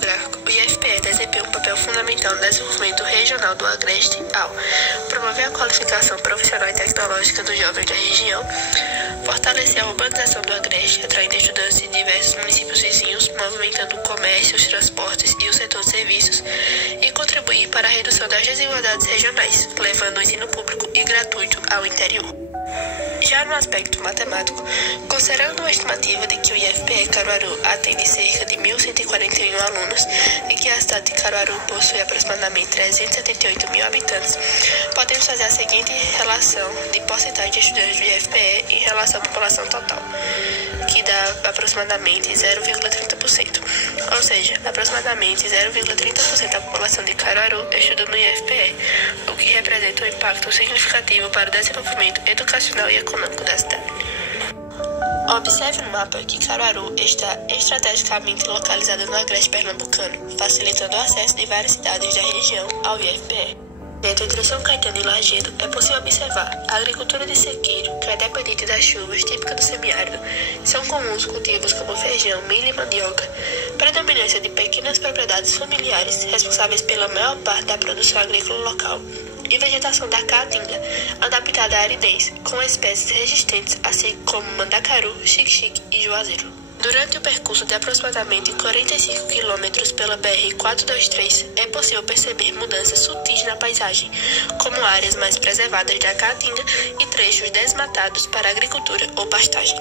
demográfico, o IFPE desempenha um papel fundamental no desenvolvimento regional do Agreste ao promover a qualificação profissional e tecnológica dos jovens da região, fortalecer a urbanização do Agreste, atraindo estudantes de diversos municípios vizinhos, movimentando o comércio, os transportes e o setor de serviços, e contribuir para a redução das desigualdades regionais, levando o ensino público e gratuito ao interior. Já no aspecto matemático, considerando uma estimativa de que o IFPE Caruaru atende cerca de 1.141 alunos e que a cidade de Caruaru possui aproximadamente 378 mil habitantes, podemos fazer a seguinte relação de porcentagem de estudantes do IFPE em relação à população total, que dá aproximadamente 0,30%. Ou seja, aproximadamente 0,30% da população de Caruaru estuda no IFPE, o que representa um impacto significativo para o desenvolvimento educacional e econômico da cidade. Observe no mapa que Caruaru está estrategicamente localizada no agreste pernambucano, facilitando o acesso de várias cidades da região ao IFPE. Dentro entre São Caetano e Lajedo, é possível observar a agricultura de sequeiro, que é dependente das chuvas típicas do semiárido. São comuns cultivos como feijão, milho e mandioca, predominância de pequenas propriedades familiares, responsáveis pela maior parte da produção agrícola local, e vegetação da caatinga, adaptada à aridez, com espécies resistentes, assim como mandacaru, xique-xique e juazeiro. Durante o percurso de aproximadamente 45 km pela BR-423, é possível perceber mudanças sutis na paisagem, como áreas mais preservadas da caatinga e trechos desmatados para agricultura ou pastagem.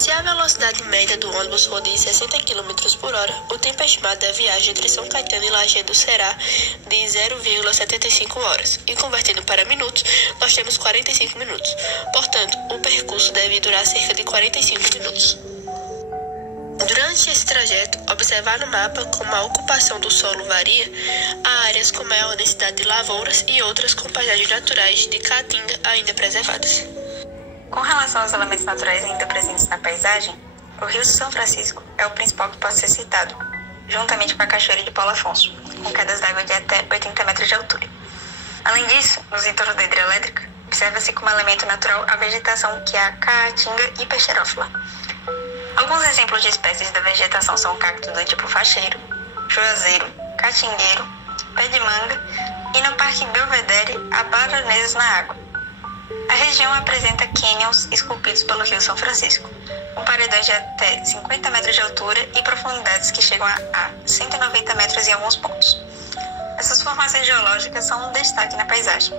Se a velocidade média do ônibus for de 60 km por hora, o tempo estimado da viagem entre São Caetano e Lajedo será de 0,75 horas, e convertendo para minutos, nós temos 45 minutos. Portanto, o percurso deve durar cerca de 45 minutos. Durante esse trajeto, observar no mapa como a ocupação do solo varia, há áreas com maior densidade de lavouras e outras com paisagens naturais de caatinga ainda preservadas. Com relação aos elementos naturais ainda presentes na paisagem, o Rio São Francisco é o principal que pode ser citado, juntamente com a Cachoeira de Paulo Afonso, com quedas d'água de até 80 metros de altura. Além disso, nos entornos da hidrelétrica, observa-se como elemento natural a vegetação que é a caatinga e peixerófila. Alguns exemplos de espécies da vegetação são cactos do tipo facheiro, juazeiro, catingueiro, pé de manga e no Parque Belvedere há baranesas na água. A região apresenta cânions esculpidos pelo Rio São Francisco, com paredões de até 50 metros de altura e profundidades que chegam a 190 metros em alguns pontos. Essas formações geológicas são um destaque na paisagem.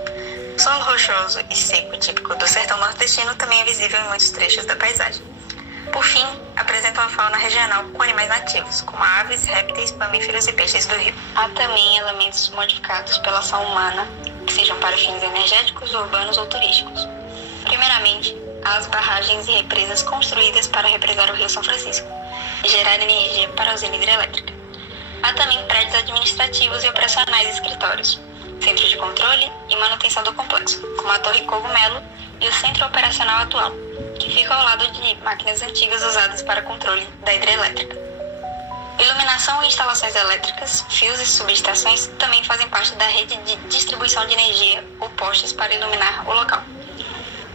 O solo rochoso e seco típico do sertão nordestino também é visível em muitos trechos da paisagem. Por fim, apresenta uma fauna regional com animais nativos, como aves, répteis, mamíferos e peixes do rio. Há também elementos modificados pela ação humana, que sejam para fins energéticos, urbanos ou turísticos. Primeiramente, há as barragens e represas construídas para represar o Rio São Francisco e gerar energia para a usina hidrelétrica. Há também prédios administrativos e operacionais e escritórios, centros de controle e manutenção do complexo, como a Torre Cogumelo e o centro operacional atual, que fica ao lado de máquinas antigas usadas para controle da hidrelétrica. Iluminação e instalações elétricas, fios e subestações também fazem parte da rede de distribuição de energia ou postes para iluminar o local.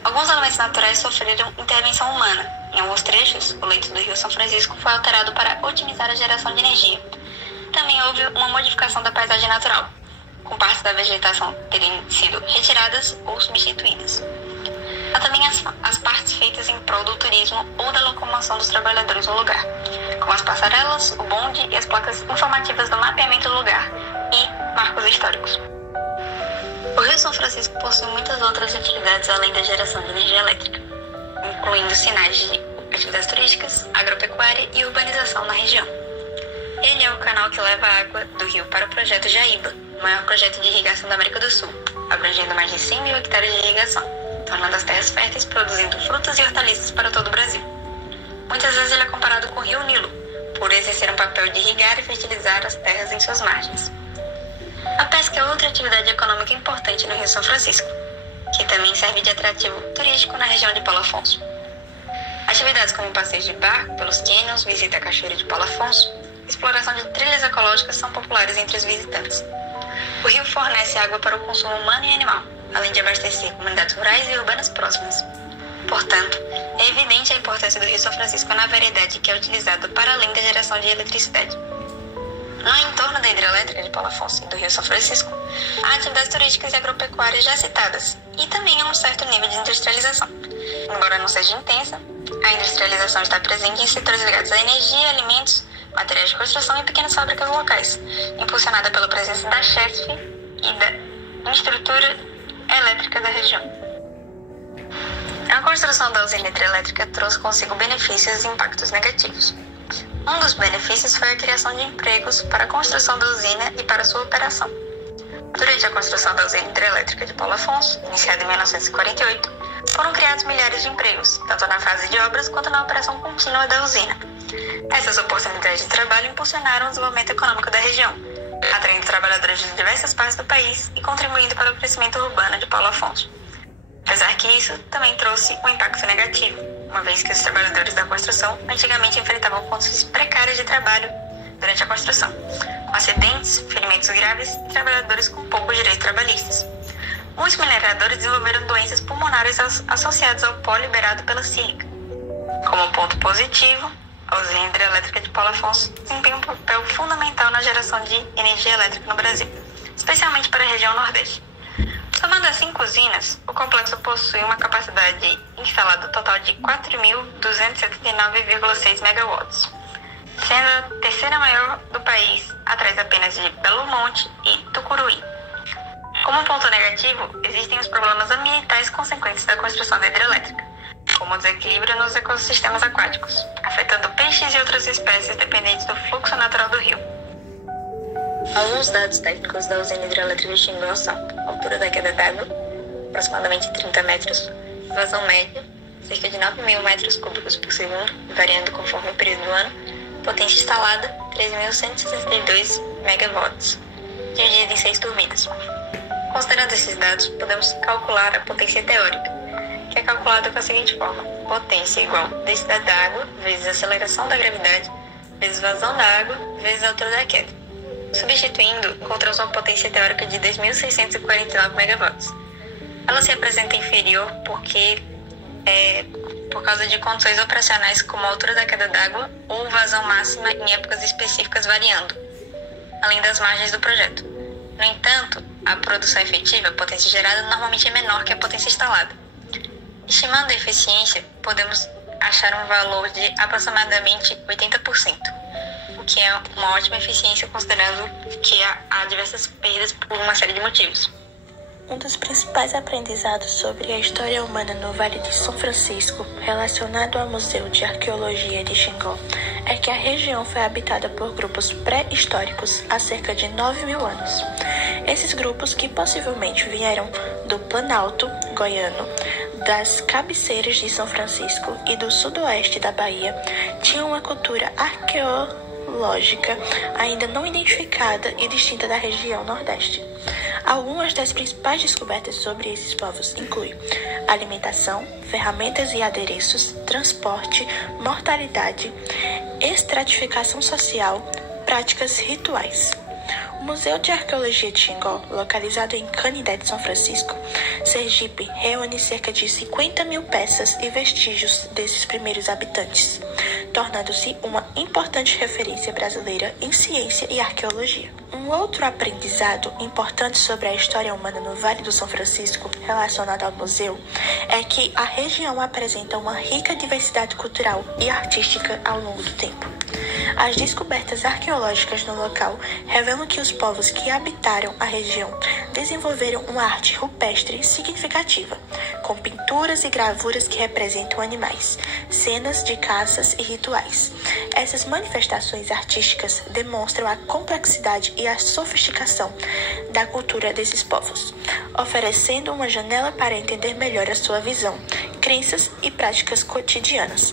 Alguns elementos naturais sofreram intervenção humana. Em alguns trechos, o leito do Rio São Francisco foi alterado para otimizar a geração de energia. Também houve uma modificação da paisagem natural, com partes da vegetação terem sido retiradas ou substituídas. Há também as partes feitas em prol do turismo ou da locomoção dos trabalhadores no lugar, como as passarelas, o bonde e as placas informativas do mapeamento do lugar e marcos históricos. O Rio São Francisco possui muitas outras utilidades além da geração de energia elétrica, incluindo sinais de atividades turísticas, agropecuária e urbanização na região. Ele é o canal que leva a água do rio para o projeto Jaíba, o maior projeto de irrigação da América do Sul, abrangendo mais de 100 mil hectares de irrigação, tornando as terras férteis produzindo frutas e hortaliças para todo o Brasil. Muitas vezes ele é comparado com o Rio Nilo, por exercer um papel de irrigar e fertilizar as terras em suas margens. A pesca é outra atividade econômica importante no Rio São Francisco, que também serve de atrativo turístico na região de Paulo Afonso. Atividades como passeios de barco pelos cânions, visita à Cachoeira de Paulo Afonso, exploração de trilhas ecológicas são populares entre os visitantes. O rio fornece água para o consumo humano e animal, além de abastecer comunidades rurais e urbanas próximas. Portanto, é evidente a importância do Rio São Francisco na variedade que é utilizada para além da geração de eletricidade. No entorno da hidrelétrica de Paulo Afonso e do Rio São Francisco, há atividades turísticas e agropecuárias já citadas e também há um certo nível de industrialização. Embora não seja intensa, a industrialização está presente em setores ligados à energia, alimentos, materiais de construção e pequenas fábricas locais, impulsionada pela presença da CHESF e da estrutura elétrica da região. A construção da usina hidrelétrica trouxe consigo benefícios e impactos negativos. Um dos benefícios foi a criação de empregos para a construção da usina e para sua operação. Durante a construção da usina hidrelétrica de Paulo Afonso, iniciada em 1948, foram criados milhares de empregos, tanto na fase de obras quanto na operação contínua da usina. Essas oportunidades de trabalho impulsionaram o desenvolvimento econômico da região, atraindo trabalhadores de diversas partes do país e contribuindo para o crescimento urbano de Paulo Afonso. Apesar que isso também trouxe um impacto negativo, uma vez que os trabalhadores da construção antigamente enfrentavam condições precárias de trabalho durante a construção, com acidentes, ferimentos graves e trabalhadores com poucos direitos trabalhistas. Muitos mineradores desenvolveram doenças pulmonares associadas ao pó liberado pela sílica. Como ponto positivo, a usina hidrelétrica de Paulo Afonso desempenha um papel fundamental na geração de energia elétrica no Brasil, especialmente para a região Nordeste. Somando as 5 usinas, o complexo possui uma capacidade instalada total de 4.279,6 megawatts, sendo a terceira maior do país, atrás apenas de Belo Monte e Tucuruí. Como ponto negativo, existem os problemas ambientais consequentes da construção da hidrelétrica, como o desequilíbrio nos ecossistemas aquáticos, afetando peixes e outras espécies dependentes do fluxo natural do rio. Alguns dados técnicos da usina hidrelétrica de Xingó são: altura da queda d'água, aproximadamente 30 metros, vazão média, cerca de 9.000 metros cúbicos por segundo, variando conforme o período do ano, potência instalada, 3.162 megawatts, dividido em 6 turbinas. Considerando esses dados, podemos calcular a potência teórica, que é calculada com a seguinte forma: potência igual densidade da água vezes aceleração da gravidade vezes vazão da água vezes a altura da queda. Substituindo, encontramos uma potência teórica de 2.649 megawatts. Ela se apresenta inferior por causa de condições operacionais como a altura da queda d'água ou vazão máxima em épocas específicas variando, além das margens do projeto. No entanto, a produção efetiva, a potência gerada, normalmente é menor que a potência instalada. Estimando a eficiência, podemos achar um valor de aproximadamente 80%. Que é uma ótima eficiência considerando que há diversas perdas por uma série de motivos. Um dos principais aprendizados sobre a história humana no Vale de São Francisco, relacionado ao Museu de Arqueologia de Xingó, é que a região foi habitada por grupos pré-históricos há cerca de 9.000 anos. Esses grupos, que possivelmente vieram do Planalto Goiano, das cabeceiras de São Francisco e do sudoeste da Bahia, tinham uma cultura arqueológica ainda não identificada e distinta da região Nordeste. Algumas das principais descobertas sobre esses povos incluem alimentação, ferramentas e adereços, transporte, mortalidade, estratificação social, práticas rituais. O Museu de Arqueologia de Xingó, localizado em Canindé de São Francisco, Sergipe, reúne cerca de 50.000 peças e vestígios desses primeiros habitantes, tornando-se uma importante referência brasileira em ciência e arqueologia. Um outro aprendizado importante sobre a história humana no Vale do São Francisco, relacionado ao museu, é que a região apresenta uma rica diversidade cultural e artística ao longo do tempo. As descobertas arqueológicas no local revelam que os povos que habitaram a região desenvolveram uma arte rupestre significativa, com pinturas e gravuras que representam animais, cenas de caças e rituais. Essas manifestações artísticas demonstram a complexidade e a sofisticação da cultura desses povos, oferecendo uma janela para entender melhor a sua visão, crenças e práticas cotidianas.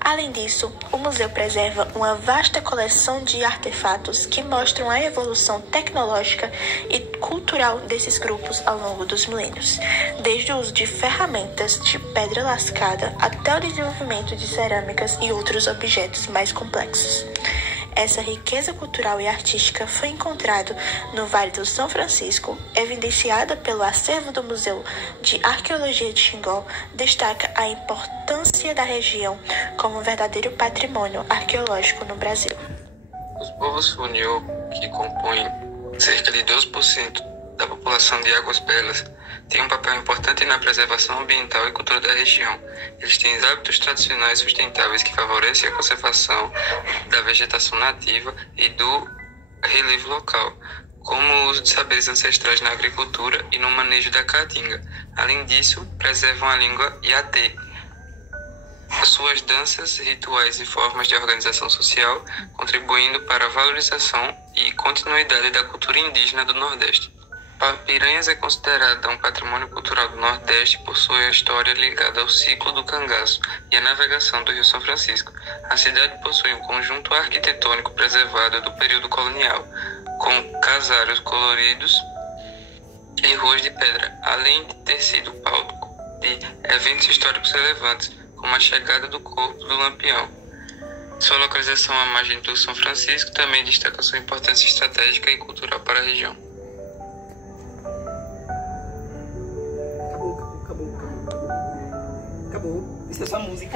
Além disso, o museu preserva uma vasta coleção de artefatos que mostram a evolução tecnológica e cultural desses grupos ao longo dos milênios, desde o uso de ferramentas de pedra lascada até o desenvolvimento de cerâmicas e outros objetos mais complexos. Essa riqueza cultural e artística foi encontrada no Vale do São Francisco, evidenciada pelo acervo do Museu de Arqueologia de Xingó, destaca a importância da região como um verdadeiro patrimônio arqueológico no Brasil. Os povos Funiô, que compõem cerca de 12% da população de Águas Belas, têm um papel importante na preservação ambiental e cultural da região. Eles têm hábitos tradicionais sustentáveis que favorecem a conservação da vegetação nativa e do relevo local, como o uso de saberes ancestrais na agricultura e no manejo da caatinga. Além disso, preservam a língua Iatê, suas danças, rituais e formas de organização social, contribuindo para a valorização e continuidade da cultura indígena do Nordeste. Piranhas é considerada um patrimônio cultural do Nordeste por sua história ligada ao ciclo do cangaço e à navegação do Rio São Francisco. A cidade possui um conjunto arquitetônico preservado do período colonial, com casários coloridos e ruas de pedra, além de ter sido palco de eventos históricos relevantes, como a chegada do corpo do Lampião. Sua localização à margem do São Francisco também destaca sua importância estratégica e cultural para a região. Acabou. Isso é só música.